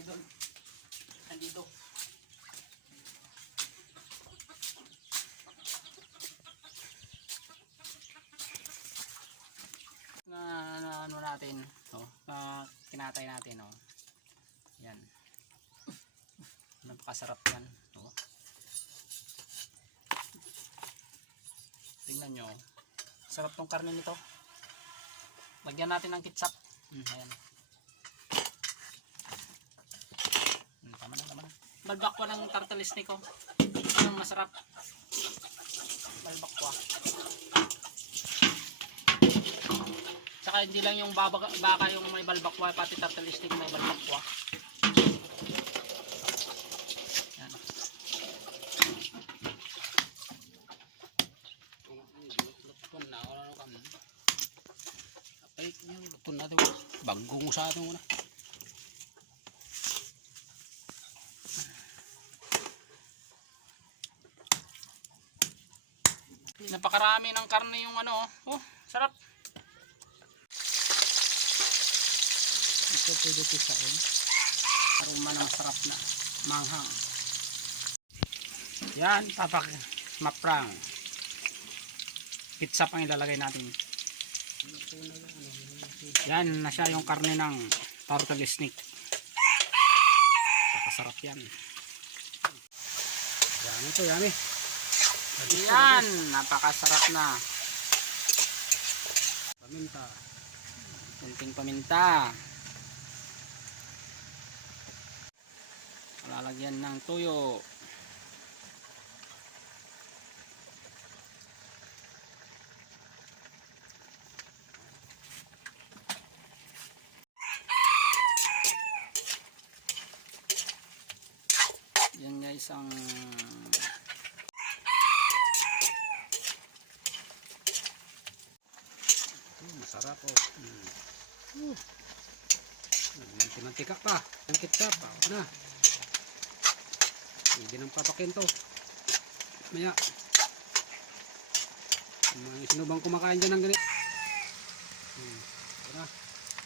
idol. Nandito. Na ano natin, oh, kinatay natin, oh. Yan. Napakasarap yan, oh. Tingnan nyo, sarap tong karne nito. Lagyan natin ng ketchup. Ayan. Tama na. Balbakwa ng turtle snake, oh. Ang masarap. Balbakwa. Saka hindi lang yung baka yung may balbakwa, pati turtle snake may balbakwa. Yan. Lutun na, ano kami. Ay, lutun na diba? Banggong sa atin muna. Napakarami ng karne yung ano, oh, sarap. Ito pwede pisain. Aroma ng sarap na manghang. Yan, tapak maprang. Ketchup ang ilalagay natin. Yan na siya yung karne ng turtle snake. Napakasarap yan. Yan ito, yummy. Yan, napakasarap na. Paminta. Kunting paminta. Lalagyan ng tuyo. Yan guys ang Masarap, oh. Mantika pa. Ang ketchup, oh. Na. Hindi nang papakin to. Maya. Sino bang kumakain dyan ng ganito? Na.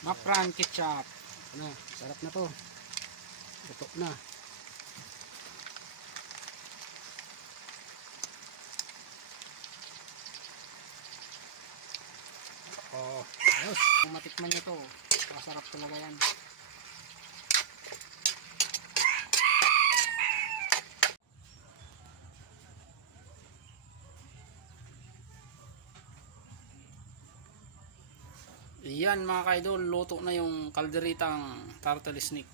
maprang ketchup. Ano, sarap na to. Luto na. Oh, ayos. Kung matikman nyo to, masarap talaga yan. Yan mga kaidol, luto na yung kalderitang turtle snake.